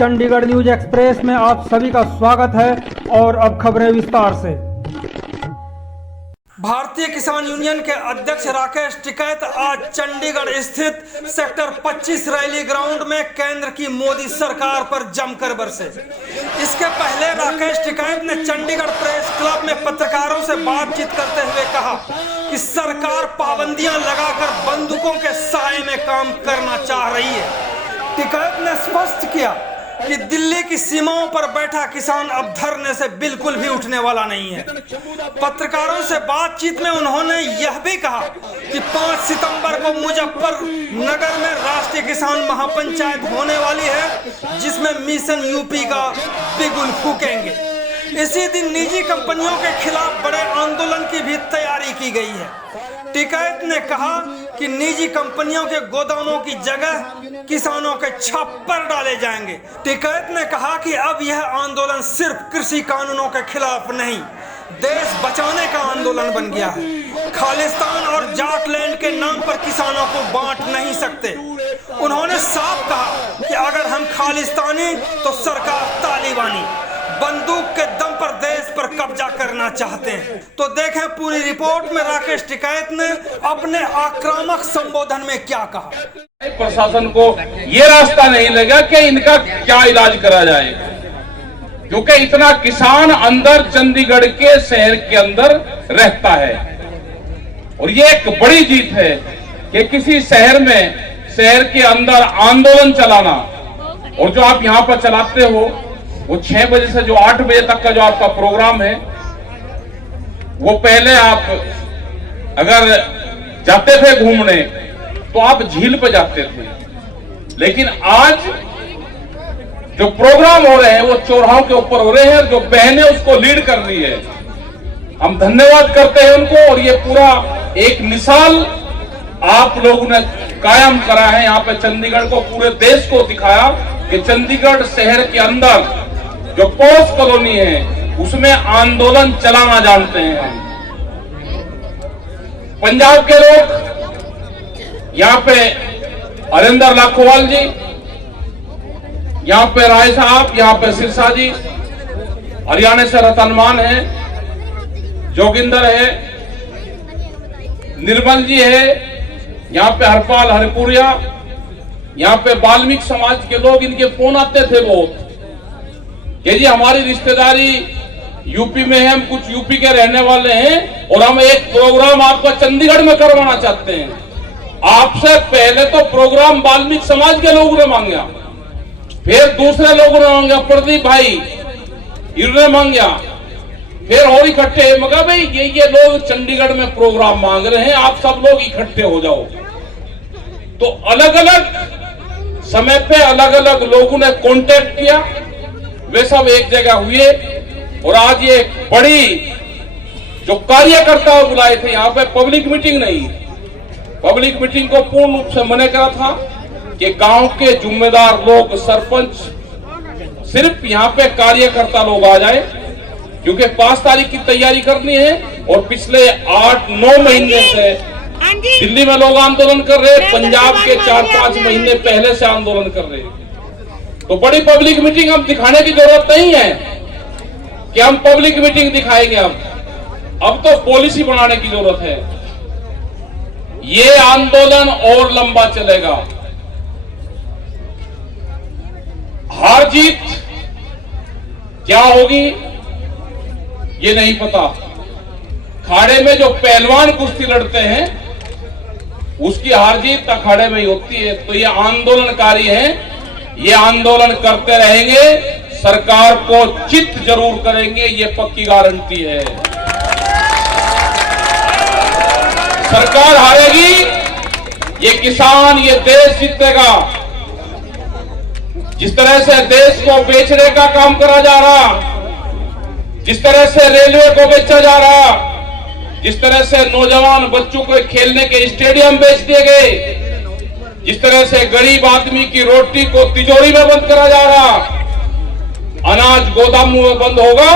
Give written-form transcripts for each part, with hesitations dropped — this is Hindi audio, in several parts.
चंडीगढ़ न्यूज एक्सप्रेस में आप सभी का स्वागत है और अब खबरें विस्तार से। भारतीय किसान यूनियन के अध्यक्ष राकेश टिकैत आज चंडीगढ़ स्थित सेक्टर 25 रैली ग्राउंड में केंद्र की मोदी सरकार पर जमकर बरसे। इसके पहले राकेश टिकैत ने चंडीगढ़ प्रेस क्लब में पत्रकारों से बातचीत करते हुए कहा कि सरकार पाबंदियां लगाकर बंदूकों के साए में काम करना चाह रही है। टिकैत ने स्पष्ट किया कि दिल्ली की सीमाओं पर बैठा किसान अब धरने से बिल्कुल भी उठने वाला नहीं है। पत्रकारों से बातचीत में उन्होंने यह भी कहा कि 5 सितंबर को मुजफ्फरनगर में राष्ट्रीय किसान महापंचायत होने वाली है, जिसमें मिशन यूपी का बिगुल फूकेंगे। इसी दिन निजी कंपनियों के खिलाफ बड़े आंदोलन की भी तैयारी की गई है। टिकैत ने कहा कि निजी कंपनियों के गोदामों की जगह किसानों के छप्पर डाले जाएंगे। टिकैत ने कहा कि अब यह आंदोलन सिर्फ कृषि कानूनों के खिलाफ नहीं, देश बचाने का आंदोलन बन गया है। खालिस्तान और जाटलैंड के नाम पर किसानों को बांट नहीं सकते। उन्होंने साफ कहा कि अगर हम खालिस्तानी तो सरकार तालिबानी, बंदूक के दम पर देश पर कब्जा करना चाहते हैं। तो देखें पूरी रिपोर्ट में राकेश टिकैत ने अपने आक्रामक संबोधन में क्या कहा। प्रशासन को ये रास्ता नहीं लगा कि इनका क्या इलाज करा जाए, क्योंकि इतना किसान अंदर चंडीगढ़ के शहर के अंदर रहता है। और ये एक बड़ी जीत है कि किसी शहर के अंदर आंदोलन चलाना, और जो आप यहाँ पर चलाते हो वो 6 बजे से जो 8 बजे तक का जो आपका प्रोग्राम है, वो पहले आप अगर जाते थे घूमने तो आप झील पे जाते थे, लेकिन आज जो प्रोग्राम हो रहे हैं वो चौराहों के ऊपर हो रहे हैं। जो बहनें उसको लीड कर रही है, हम धन्यवाद करते हैं उनको। और ये पूरा एक मिसाल आप लोगों ने कायम करा है यहाँ पे चंडीगढ़ को, पूरे देश को दिखाया कि चंडीगढ़ शहर के अंदर जो पोस्ट कॉलोनी है उसमें आंदोलन चलाना जानते हैं हम। पंजाब के लोग यहाँ पे हरिंदर लाखोवाल जी, यहाँ पे राय साहब, यहाँ पे सिरसा जी, हरियाणा से रतनमान है, जोगिंदर है, निर्मल जी है, यहाँ पे हरपाल हरिपुरिया, यहाँ पे वाल्मीकि समाज के लोग, इनके फोन आते थे बहुत कि जी हमारी रिश्तेदारी यूपी में है, हम कुछ यूपी के रहने वाले हैं और हम एक प्रोग्राम आपका चंडीगढ़ में करवाना चाहते हैं। आपसे पहले तो प्रोग्राम वाल्मीकि समाज के लोगों ने मांगा, फिर दूसरे लोगों ने मांगा, प्रदीप भाई इन्होंने मांगा, फिर और इकट्ठे मगर भाई ये लोग चंडीगढ़ में प्रोग्राम मांग रहे हैं, आप सब लोग इकट्ठे हो जाओ। तो अलग अलग समय पे अलग अलग लोगों ने कांटेक्ट किया, वे सब एक जगह हुए और आज ये बड़ी जो कार्यकर्ता बुलाए थे यहाँ पे, पब्लिक मीटिंग नहीं, पब्लिक मीटिंग को पूर्ण रूप से मना करा था कि गांव के जिम्मेदार लोग, सरपंच, सिर्फ यहाँ पे कार्यकर्ता लोग आ जाए, क्योंकि 5 तारीख की तैयारी करनी है। और पिछले 8-9 महीने से दिल्ली में लोग आंदोलन कर रहे हैं, पंजाब के 4-5 महीने पहले से आंदोलन कर रहे हैं। तो बड़ी पब्लिक मीटिंग अब दिखाने की जरूरत नहीं है कि हम पब्लिक मीटिंग दिखाएंगे। अब तो पॉलिसी बनाने की जरूरत है। ये आंदोलन और लंबा चलेगा। हार जीत क्या होगी ये नहीं पता। अखाड़े में जो पहलवान कुश्ती लड़ते हैं उसकी हार जीत अखाड़े में ही होती है। तो ये आंदोलनकारी हैं, ये आंदोलन करते रहेंगे, सरकार को चित जरूर करेंगे, ये पक्की गारंटी है। सरकार हारेगी, ये किसान, ये देश जीतेगा। जिस तरह से देश को बेचने का काम करा जा रहा, जिस तरह से रेलवे को बेचा जा रहा, जिस तरह से नौजवान बच्चों को खेलने के स्टेडियम बेच दिए गए, जिस तरह से गरीब आदमी की रोटी को तिजोरी में बंद करा जा रहा, अनाज गोदामों में बंद होगा,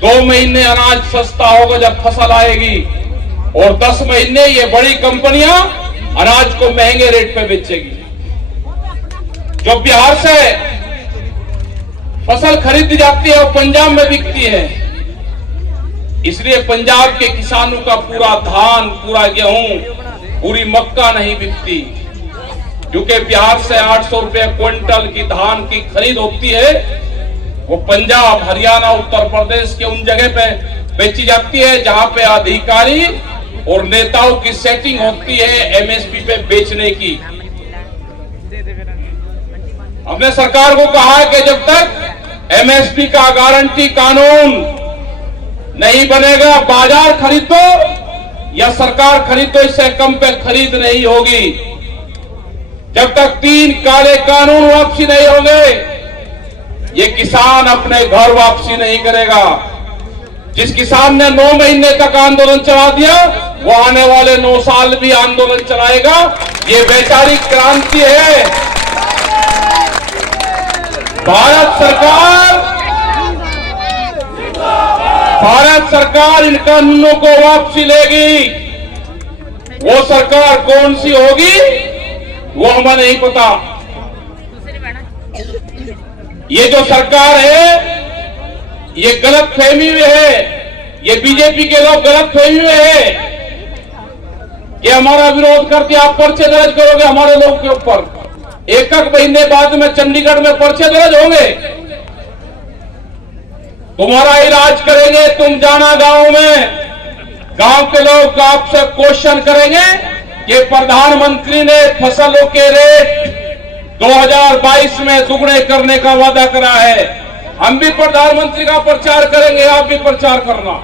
2 महीने अनाज सस्ता होगा जब फसल आएगी, और 10 महीने ये बड़ी कंपनियां अनाज को महंगे रेट पे बेचेगी। जो बिहार से फसल खरीदी जाती है वो पंजाब में बिकती है। इसलिए पंजाब के किसानों का पूरा धान, पूरा गेहूं, पूरी मक्का नहीं बिकती, क्योंकि बिहार से 800 रुपए क्विंटल की धान की खरीद होती है। वो पंजाब, हरियाणा, उत्तर प्रदेश के उन जगह पे बेची जाती है जहां पे अधिकारी और नेताओं की सेटिंग होती है एमएसपी पे बेचने की। हमने सरकार को कहा है कि जब तक एमएसपी का गारंटी कानून नहीं बनेगा, बाजार खरीदो या सरकार खरीदो, इससे कम पे खरीद नहीं होगी। जब तक 3 काले कानून वापसी नहीं होंगे, ये किसान अपने घर वापसी नहीं करेगा। जिस किसान ने 9 महीने तक आंदोलन चला दिया, वो आने वाले 9 साल भी आंदोलन चलाएगा। ये वैचारिक क्रांति है। भारत सरकार इन कानूनों को वापसी लेगी। वो सरकार कौन सी होगी वो हमें नहीं पता। ये जो सरकार है ये गलत फहमी में है, ये बीजेपी के लोग गलत फहमी में है कि हमारा विरोध करके आप पर्चे दर्ज करोगे हमारे लोग के ऊपर। एक महीने बाद में चंडीगढ़ में पर्चे दर्ज होंगे, तुम्हारा इलाज करेंगे। तुम जाना गांव में, गांव के लोग आपसे क्वेश्चन करेंगे कि प्रधानमंत्री ने फसलों के रेट 2022 में दुगने करने का वादा करा है। हम भी प्रधानमंत्री का प्रचार करेंगे, आप भी प्रचार करना।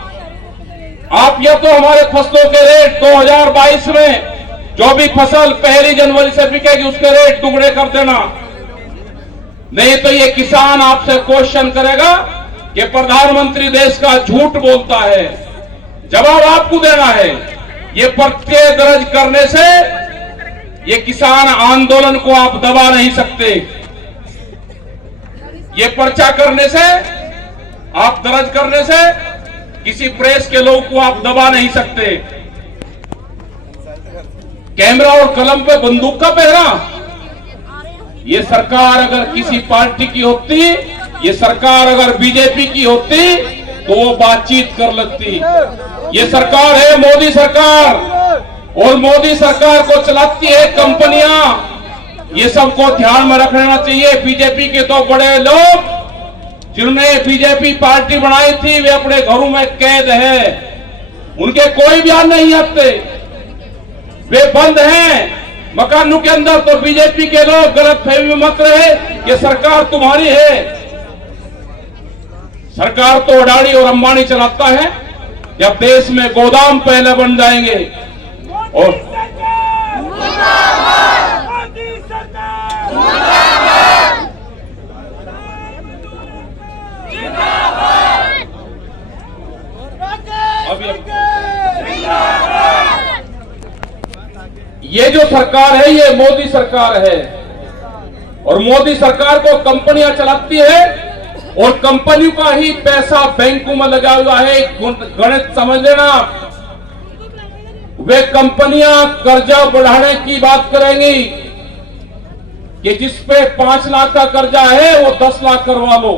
आप या तो हमारे फसलों के रेट 2022 में जो भी फसल 1 जनवरी से बिकेगी उसके रेट दुगने कर देना, नहीं तो ये किसान आपसे क्वेश्चन करेगा कि प्रधानमंत्री देश का झूठ बोलता है। जवाब आपको देना है। ये पर्चे दर्ज करने से ये किसान आंदोलन को आप दबा नहीं सकते। ये पर्चा करने से, आप दर्ज करने से किसी प्रेस के लोग को आप दबा नहीं सकते। कैमरा और कलम पे बंदूक का पहरा, ये सरकार अगर किसी पार्टी की होती, ये सरकार अगर बीजेपी की होती तो वो बातचीत कर लगती। ये सरकार है मोदी सरकार, और मोदी सरकार को चलाती है कंपनियां। ये सबको ध्यान में रखना चाहिए। बीजेपी के तो बड़े लोग जिन्होंने बीजेपी पार्टी बनाई थी वे अपने घरों में कैद है, उनके कोई बयान नहीं आते, वे बंद हैं मकानों के अंदर। तो बीजेपी के लोग गलत फहमी में मत रहे कि सरकार तुम्हारी है। सरकार तो अडानी और अंबानी चलाता है। जब देश में गोदाम पहले बन जाएंगे और ये जो सरकार है ये मोदी सरकार है, और मोदी सरकार को कंपनियां चलाती है और कंपनियों का ही पैसा बैंकों में लगा हुआ है। गणित समझ लेना, वे कंपनियां कर्जा बढ़ाने की बात करेंगी कि जिस पे 5 लाख का कर्जा है वो 10 लाख करवा लो।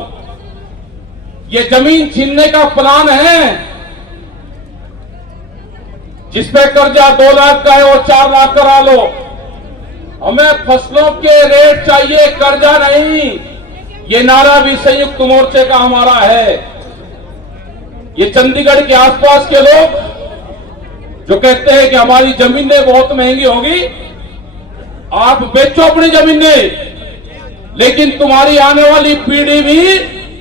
ये जमीन छीनने का प्लान है। जिस पे कर्जा 2 लाख का है वो 4 लाख करा लो। हमें फसलों के रेट चाहिए, कर्जा नहीं। ये नारा भी संयुक्त मोर्चे का हमारा है। ये चंडीगढ़ के आसपास के लोग जो कहते हैं कि हमारी जमीनें बहुत महंगी होगी, आप बेचो अपनी जमीनें, लेकिन तुम्हारी आने वाली पीढ़ी भी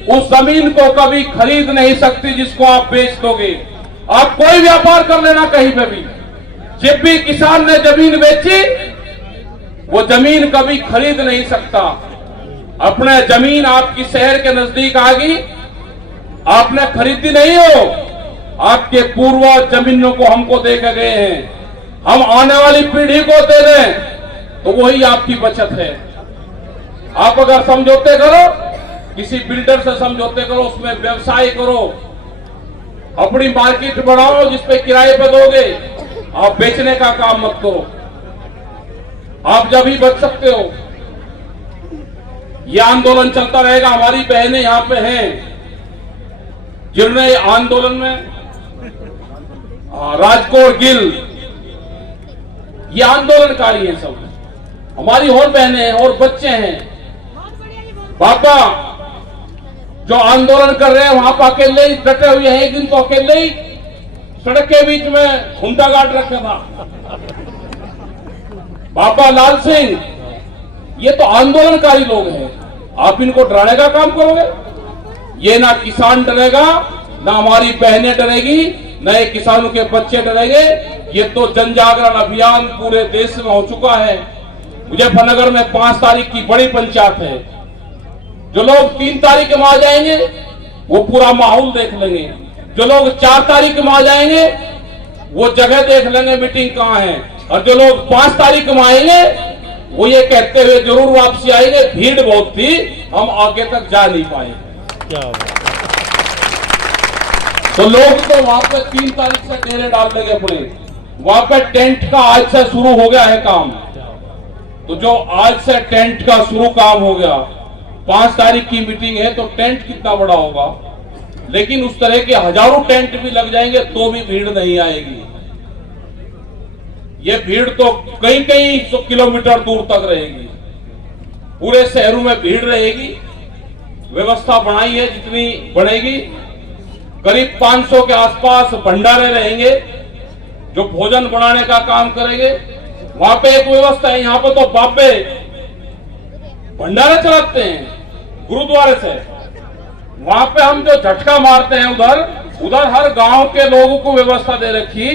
उस जमीन को कभी खरीद नहीं सकती जिसको आप बेच दोगे। आप कोई व्यापार कर लेना कहीं पे भी, जब भी किसान ने जमीन बेची वो जमीन कभी खरीद नहीं सकता। अपने जमीन आपकी शहर के नजदीक आ गई, आपने खरीदी नहीं हो, आपके पूर्वज जमीनों को हमको दे के गए हैं, हम आने वाली पीढ़ी को दे दें तो वही आपकी बचत है। आप अगर समझौते करो, किसी बिल्डर से समझौते करो, उसमें व्यवसाय करो, अपनी मार्केट बढ़ाओ जिसपे किराए पे दोगे, आप बेचने का काम मत करो। आप जब ही बच सकते हो। ये आंदोलन चलता रहेगा। हमारी बहनें यहाँ पे हैं जिन्होंने आंदोलन में राजकोट गिल, ये आंदोलनकारी है सब, हमारी और बहनें हैं और बच्चे हैं। बाबा जो आंदोलन कर रहे हैं वहां पर अकेले ही डटे हुए हैं। एक दिन तो अकेले ही सड़क के बीच में घुमटा गाड़ रखा था बाबा लाल सिंह। ये तो आंदोलनकारी लोग हैं, आप इनको डराने का काम करोगे? ये ना किसान डरेगा, ना हमारी बहनें डरेगी, ना ये किसानों के बच्चे डरेंगे। ये तो जन जागरण अभियान पूरे देश में हो चुका है। मुजफ्फरनगर में 5 तारीख की बड़ी पंचायत है। जो लोग 3 तारीख में आ जाएंगे वो पूरा माहौल देख लेंगे। जो लोग 4 तारीख में आ जाएंगे वो जगह देख लेंगे मीटिंग कहां है। और जो लोग 5 तारीख में आएंगे वो ये कहते हुए जरूर वापसी आएंगे, भीड़ बहुत थी, हम आगे तक जा नहीं पाए। तो लोग तो वहां पे 3 तारीख से डेरे डाल देंगे अपने। वहां पे टेंट का आज से शुरू हो गया है काम। तो जो आज से टेंट का शुरू काम हो गया, 5 तारीख की मीटिंग है, तो टेंट कितना बड़ा होगा। लेकिन उस तरह के हजारों टेंट भी लग जाएंगे तो भी भीड़ नहीं आएगी। ये भीड़ तो कई 100 किलोमीटर दूर तक रहेगी। पूरे शहरों में भीड़ रहेगी। व्यवस्था बनाई है जितनी बनेगी। करीब 500 के आसपास भंडारे रहेंगे जो भोजन बनाने का काम करेंगे। वहां पे एक व्यवस्था है, यहाँ पे तो बाबे भंडारे चलाते हैं गुरुद्वारे से। वहां पे हम जो झटका मारते हैं उधर हर गांव के लोगों को व्यवस्था दे रखी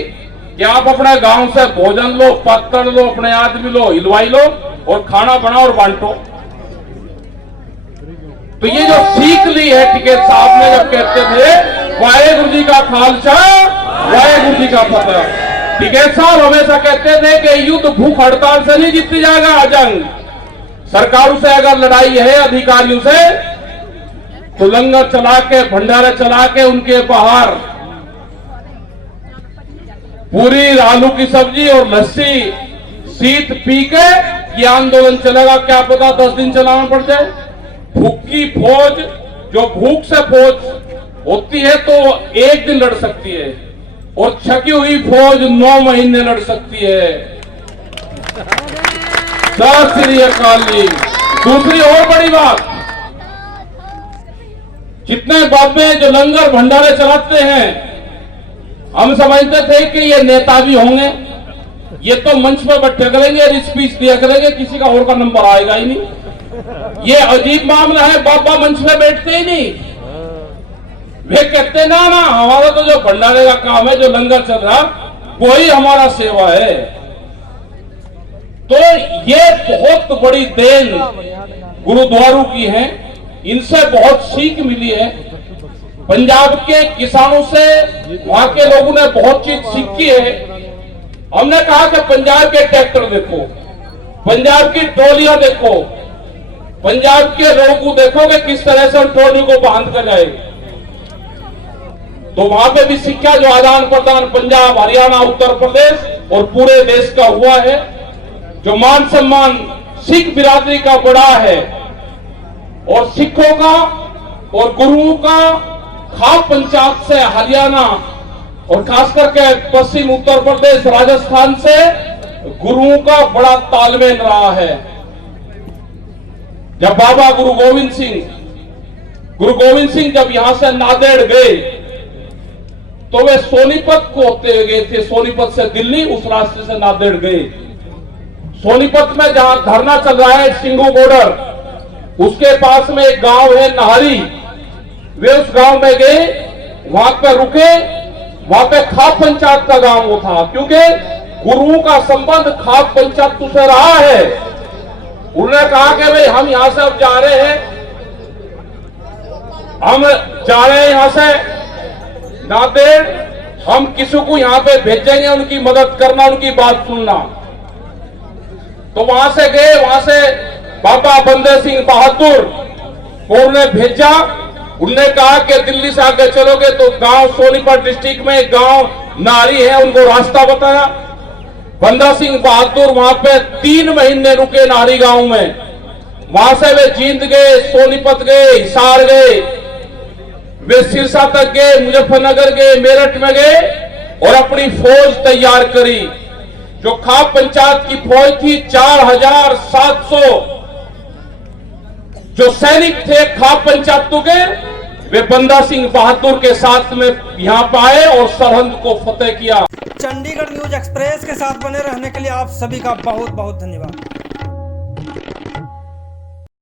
कि आप अपने गांव से भोजन लो, पत्थर लो, अपने आदमी लो, हिलवाई लो और खाना बनाओ और बांटो। तो ये जो सीख ली है टिकैत साहब ने जब कहते थे वाहेगुरु जी का खालसा वाहेगुरु जी का फतेह। टिकैत साहब हमेशा कहते थे कि युद्ध भूख हड़ताल से नहीं जीती जाएगा, जंग सरकारों से अगर लड़ाई है अधिकारियों से तो लंगर चला के, भंडारे चला के, उनके बाहर पूरी आलू की सब्जी और लस्सी शीत पी के ये आंदोलन चलेगा। क्या पता 10 दिन चलाना पड़ जाए। भूखी फौज जो भूख से फौज होती है तो 1 दिन लड़ सकती है और छकी हुई फौज 9 महीने लड़ सकती है। सत श्री अकाल जी। दूसरी और बड़ी बात, जितने बाबे जो लंगर भंडारे चलाते हैं, हम समझते थे कि ये नेता भी होंगे, ये तो मंच पर बैठे करेंगे, स्पीच दिया करेंगे, किसी का और का नंबर आएगा ही नहीं। ये अजीब मामला है, बाबा मंच पे बैठते ही नहीं। वे कहते ना हमारा तो जो भंडारे का काम है, जो लंगर चल रहा, वही हमारा सेवा है। तो ये बहुत बड़ी देन गुरुद्वारों की है, इनसे बहुत सीख मिली है। पंजाब के किसानों से वहां के लोगों ने बहुत चीज सीखी है। हमने कहा कि पंजाब के ट्रैक्टर देखो, पंजाब की ट्रॉलियां देखो, पंजाब के लोगों को देखोगे किस तरह से ट्रॉली को बांध कर जाए। तो वहां पे भी शिक्षा जो आदान प्रदान पंजाब, हरियाणा, उत्तर प्रदेश और पूरे देश का हुआ है, जो मान सम्मान सिख बिरादरी का बड़ा है और सिखों का और गुरुओं का खाप पंचायत से हरियाणा और खास करके पश्चिम उत्तर प्रदेश, राजस्थान से गुरुओं का बड़ा तालमेल रहा है। जब बाबा गुरु गोविंद सिंह जब यहां से नांदेड़ गए तो वे सोनीपत को होते हुए गए थे। सोनीपत से दिल्ली, उस रास्ते से नांदेड़ गए। सोनीपत में जहां धरना चल रहा है सिंगू बॉर्डर, उसके पास में एक गांव है नाहरी। वे उस गांव में गए, वहां पे रुके। वहां पे खाप पंचायत का गांव वो था, क्योंकि गुरुओं का संबंध खाप पंचायत से रहा है। उन्होंने कहा कि भाई हम यहां से अब जा रहे हैं, यहां से नांदेड़, हम किसी को यहां पे भेजेंगे, उनकी मदद करना, उनकी बात सुनना। तो वहां से गए, वहां से बाबा बंदे सिंह बहादुर को उन्होंने भेजा। उन्होंने कहा कि दिल्ली से आगे चलोगे तो गांव सोनीपत डिस्ट्रिक्ट में गांव नारी है, उनको रास्ता बताया। बंदा सिंह बहादुर वहां पे 3 महीने रुके नारी गांव में। वहां से वे जींद गए, सोनीपत गए, हिसार गए, वे सिरसा तक गए, मुजफ्फरनगर गए, मेरठ में गए और अपनी फौज तैयार करी। जो खाप पंचायत की फौज थी 4700 जो सैनिक थे खाप पंचायतों के, वे बंदा सिंह बहादुर के साथ में यहां पर आए और सरहद को फतेह किया। चंडीगढ़ न्यूज एक्सप्रेस के साथ बने रहने के लिए आप सभी का बहुत बहुत धन्यवाद।